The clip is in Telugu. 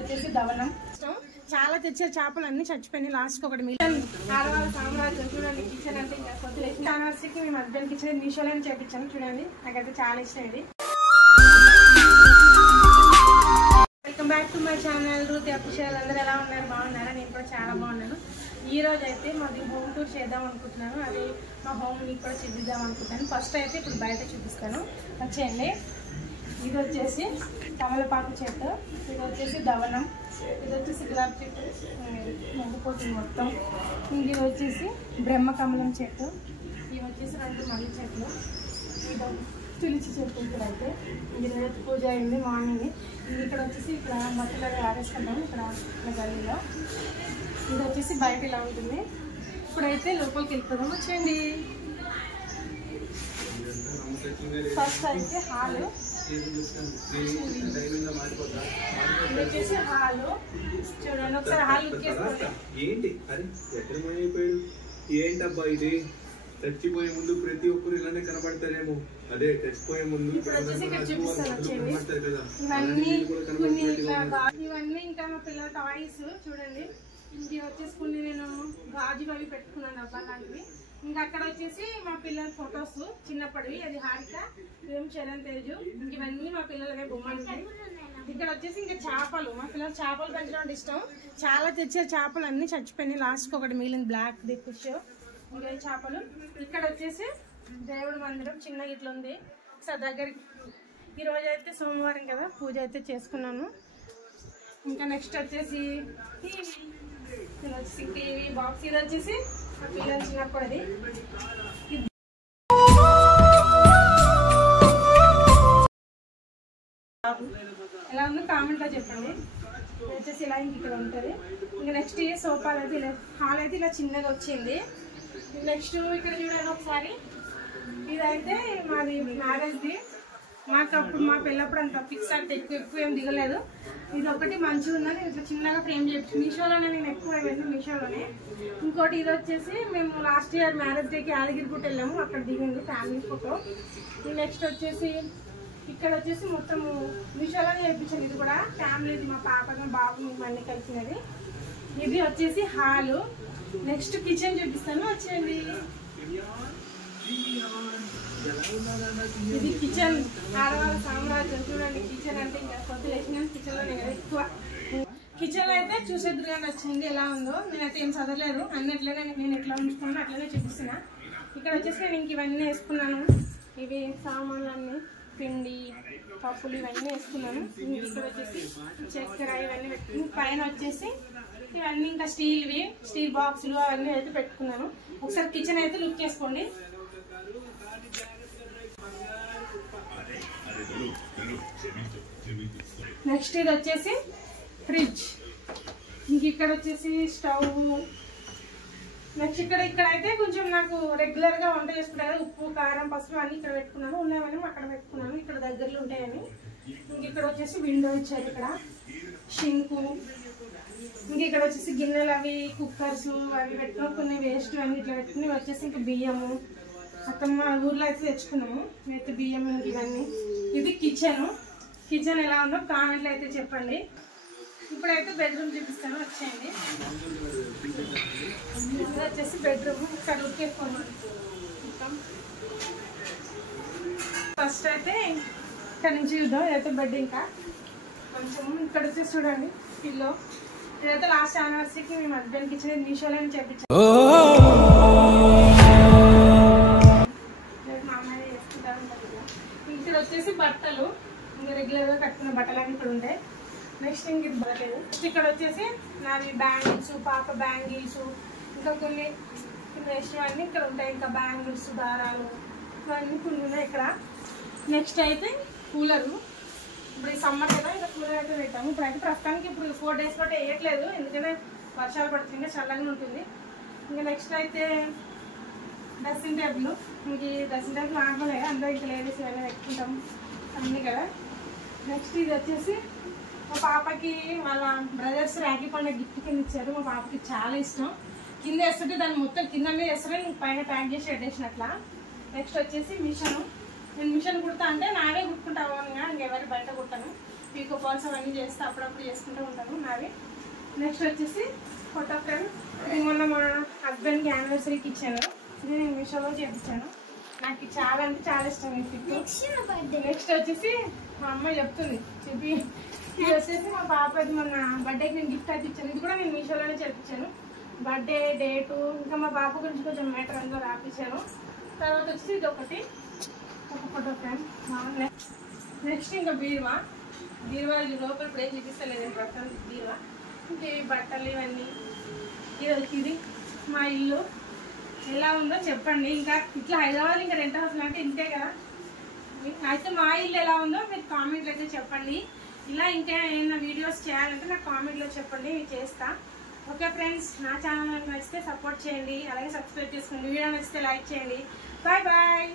వచ్చేసి దవనం చాలా తెచ్చే చేపలు అన్ని చచ్చిపోయినాయి. లాస్ట్ ఒకటి మిలియన్ ఆడవాళ్ళ సామ్రాజ్యం చూడండి. కిచెన్ అంటే ఇంకా కొద్దిగా యూనివర్సిటీకి మేము హస్బెండ్ కిచెన్ మీషోలోనే చేపించాను. చూడండి నాకైతే చాలా ఇష్టం ఇది. Welcome back to my channel Ruth official. అందరూ ఎలా ఉన్నారు? బాగున్నారా? నేను కూడా చాలా బాగున్నాను. ఈ రోజు అయితే మాది హోమ్ టూర్ చేద్దాం అనుకుంటున్నాను. అది మా హోమ్ మీకు కూడా చూపిద్దాం అనుకుంటున్నాను. ఫస్ట్ అయితే ఇప్పుడు బయట చూపిస్తాను, వచ్చేయండి. ఇది వచ్చేసి తమలపాకు చెట్టు, ఇది వచ్చేసి దవనం, ఇది వచ్చేసి గులాబీ చెట్టు మండిపోతుంది మొత్తం. ఇది వచ్చేసి బ్రహ్మకమలం చెట్టు, ఇవి వచ్చేసి 2 మల్లి చెట్లు, ఇది తులసి చెట్టు. ఇక్కడైతే ఇది రేపు పూజ అయింది మార్నింగ్. ఇది ఇక్కడ వచ్చేసి ఇక్కడ బట్టలు ఆరేసుకుంటాము ఇక్కడ గల్లీలో. ఇది వచ్చేసి బయట ఇలా ఉంటుంది. ఇప్పుడైతే లోపలికి వెళ్ళిపోదాం, వచ్చేయండి. ఫస్ట్ అయితే హాలు, వచ్చేసి హాలు చూడండి. ఒకసారి హాల్ ఏంటి అరే ఎక్కడ అయిపోయాడు? ఏంటబ్బా ఇది? చచ్చిపోయే ముందు ప్రతి ఒక్కరు ఇలానే కనబడతారేమో. అదే చచ్చిపోయే ముందు కనబడతారు కదా. ఇవన్నీ ఇంకా మా పిల్లల టాయ్స్ చూడండి. ఇది వచ్చేసి కొన్ని నేను గాజులు అవి పెట్టుకున్నాను అబ్బా లాంటివి. ఇంకా అక్కడ వచ్చేసి మా పిల్లల ఫొటోస్ చిన్నప్పటివి, అది హారిక, ఇదేం చరణ్ తేజు. ఇవన్నీ మా పిల్లలకే బొమ్మలు. ఇక్కడ వచ్చేసి ఇంకా చేపలు, మా పిల్లలు చేపలు పెంచడం అంటే ఇష్టం. చాలా తెచ్చే చేపలు అన్ని చచ్చిపోయినాయి. లాస్ట్ ఒకటి మిగిలింది బ్లాక్ ది ఫిష్. ఇంకా చేపలు. ఇక్కడ వచ్చేసి దేవుడి మందిరం చిన్నగా ఇట్లా ఉంది. సార్ దగ్గరికి ఈరోజు అయితే సోమవారం కదా, పూజ అయితే చేసుకున్నాను. ఇంకా నెక్స్ట్ వచ్చేసి టీవీ బాక్స్. ఇది వచ్చేసి మా పిల్లలు చిన్నప్పటిది. ఎలా ఉందో కామెంట్లో చెప్పండి. వచ్చేసి ఇలా ఇంక ఇక్కడ ఉంటుంది. ఇంకా నెక్స్ట్ సోఫాలు అయితే ఇలా, హాల్ అయితే ఇలా చిన్నగా వచ్చింది. నెక్స్ట్ ఇక్కడ చూడండి ఒకసారి. ఇదైతే మాది మ్యారేజ్ది. మాకు అప్పుడు మా పెళ్ళప్పుడు అంత ఫిక్స్ అంటే ఎక్కువ ఏం దిగలేదు. ఇది ఒకటి మంచిగా ఉందని ఇట్లా చిన్నగా ఫ్రేమ్ చేసి మీషోలోనే, నేను ఎక్కువ వెళ్ళి మీషోలోనే. ఇంకోటి ఇది వచ్చేసి మేము లాస్ట్ ఇయర్ మ్యారేజ్ డేకి యాదగిరిగుట్ట వెళ్ళాము, అక్కడ దిగింది ఫ్యామిలీ ఫోటో. నెక్స్ట్ వచ్చేసి ఇక్కడ వచ్చేసి మొత్తం మీషోలోనే చేయించాను. ఇది కూడా ఫ్యామిలీది, మా పాప బాబు మేము అన్ని కలిసినది. ఇది వచ్చేసి హాలు. నెక్స్ట్ కిచెన్ చూపిస్తాను, వచ్చేయండి. ఇది కిచెన్ ఆడవాళ్ళ సామ్రాజ్యం చూడండి. కిచెన్ అంటే ఇంకా కొద్దిగా కిచెన్ లో నేను ఎక్కువ కిచెన్ లో అయితే చూసేద్దరు కానీ వచ్చింది ఎలా ఉందో. నేనైతే ఏం చదవలేదు, అన్నిట్లనే నేను ఎట్లా ఉంచుకున్నాను అట్లనే చూపిస్తున్నా. ఇక్కడ వచ్చేసి నేను ఇంక ఇవన్నీ వేసుకున్నాను. ఇవి సామాన్లన్నీ, పిండి పప్పులు ఇవన్నీ వేసుకున్నాను. ఇక్కడ వచ్చేసి చక్కెర ఇవన్నీ పెట్టుకుని, పైన వచ్చేసి ఇవన్నీ ఇంకా స్టీల్ బాక్సులు అవన్నీ అయితే పెట్టుకున్నాను. ఒకసారి కిచెన్ అయితే లుక్ చేసుకోండి. నెక్స్ట్ ఇది వచ్చేసి ఫ్రిడ్జ్. ఇంక ఇక్కడ వచ్చేసి స్టవ్. నెక్స్ట్ ఇక్కడ అయితే కొంచెం నాకు రెగ్యులర్ గా వంట చేసుకుంటా కదా, ఉప్పు కారం పసుపు అన్ని ఇక్కడ పెట్టుకున్నాను. ఉన్నాయని అక్కడ పెట్టుకున్నాను, ఇక్కడ దగ్గరలో ఉంటాయని. ఇంక ఇక్కడ వచ్చేసి విండో ఇచ్చారు, ఇక్కడ షింకు. ఇంక ఇక్కడ వచ్చేసి గిన్నెలు అవి కుక్కర్స్ అవి పెట్టుకుని, కొన్ని వేస్ట్ అన్ని ఇట్లా పెట్టుకుని వచ్చేసి ఇంకా బియ్యము అత్తమ్మ ఊర్లో అయితే తెచ్చుకున్నాము. అయితే బియ్యం ఇవన్నీ. ఇది కిచెన్ ఎలా ఉందో కామెంట్లో అయితే చెప్పండి. ఇప్పుడైతే బెడ్రూమ్ చూపిస్తాను, వచ్చేయండి. ఇది వచ్చేసి బెడ్రూమ్. ఇక్కడ లుక్ ఎక్కువ. ఫస్ట్ అయితే ఇక్కడ నుంచి చూద్దాం. ఇదైతే బెడ్. ఇంకా కొంచెం ఇక్కడ వచ్చేసి చూడండి పిల్లో. ఇదైతే లాస్ట్ యానివర్సరీకి మేము హస్బెండ్కి ఇచ్చిన మీషోలో చేపించాను. ఇక్కడ వచ్చేసి బట్టలు, ఇంకా రెగ్యులర్ గా కట్టుకున్న బట్టలు అన్నీ ఇక్కడ ఉంటాయి. నెక్స్ట్ ఇంక ఇది బట్టలేదు. నెక్స్ట్ ఇక్కడ వచ్చేసి నావి బ్యాంగిల్స్, పాప బ్యాంగిల్స్, ఇంకా కొన్ని వేస్ట్ అన్నీ ఇక్కడ ఉంటాయి. ఇంకా బ్యాంగిల్స్, దారాలు ఇవన్నీ కొన్ని ఉన్నాయి ఇక్కడ. నెక్స్ట్ అయితే కూలరు. ఇప్పుడు ఈ సమ్మర్ కదా, ఇంకా కూలర్ అయితే పెట్టాము. ఇప్పుడైతే ప్రస్తుతానికి ఇప్పుడు 4 days పాటు వేయట్లేదు, ఎందుకంటే వర్షాలు పడుతుంది, ఇంకా చల్లగా ఉంటుంది. ఇంకా నెక్స్ట్ అయితే డ్రెస్సింగ్ టేబుల్. ఇంక డ్రెస్సింగ్ టేబుల్ నార్మల్ అందరూ ఇంకా లేడీస్ ఇవన్నీ పెట్టుకుంటాం అన్నీ కదా. నెక్స్ట్ ఇది వచ్చేసి మా పాపకి వాళ్ళ బ్రదర్స్ రాఖీ పండుగ గిఫ్ట్ కింద ఇచ్చారు. మా పాపకి చాలా ఇష్టం. కింద వేస్తుంటే దాన్ని మొత్తం కింద మీద వేస్తుంటే ఇంక పైన ప్యాక్ చేసి పెట్టేసినట్లా. నెక్స్ట్ వచ్చేసి మిషన్. నేను మిషన్ కుడతా అంటే నానే కుట్టుకుంటాను, ఇంకెవరి బయట కుట్టాను. పీకో ఫాల్స్ అవన్నీ చేస్తే అప్పుడప్పుడు చేసుకుంటూ ఉంటాను నావి. నెక్స్ట్ వచ్చేసి ఫోటో ఫ్రేమ్. ఇది మొన్న మా హస్బెండ్కి యానివర్సరీకి ఇచ్చాను. ఇది నేను మీషోలో చేయించాను. నాకు చాలా అంటే చాలా ఇష్టం ఈ పిక్. నెక్స్ట్ వచ్చేసి మా అమ్మాయి చెప్తుంది చెప్పి, ఇది వచ్చేసి మా పాపది మొన్న బర్త్డేకి నేను గిఫ్ట్ అయితే ఇచ్చాను. ఇది కూడా నేను మీషోలోనే చేయించాను. బర్త్డే డేటు ఇంకా మా పాప గురించి కొంచెం మ్యాటర్ అందులో రాపించాను. తర్వాత వచ్చి ఇది ఒక ఫోటో ఫ్రేమ్. నెక్స్ట్ ఇంకా బీరువా లోపల ఇప్పుడు ఏం చూపిస్తలేదు బట్టలు. బీరువా ఇంకా ఈ బట్టలు ఇవన్నీ. ఇది మా ఇల్లు ఎలా ఉందో చెప్పండి. ఇంకా ఇట్లా హైదరాబాద్ ఇంకా రెంట్ హౌస్ అంటే ఇంతే కదా. అయితే మా ఇల్లు ఎలా ఉందో మీరు కామెంట్లో అయితే చెప్పండి. ఇలా ఇంకా ఏమైనా వీడియోస్ చేయాలంటే నాకు కామెంట్లో చెప్పండి, నేను చేస్తా. ఓకే ఫ్రెండ్స్, నా ఛానల్ నచ్చితే సపోర్ట్ చేయండి, అలాగే సబ్స్క్రైబ్ చేసుకోండి. వీడియో నచ్చితే లైక్ చేయండి. Bye bye.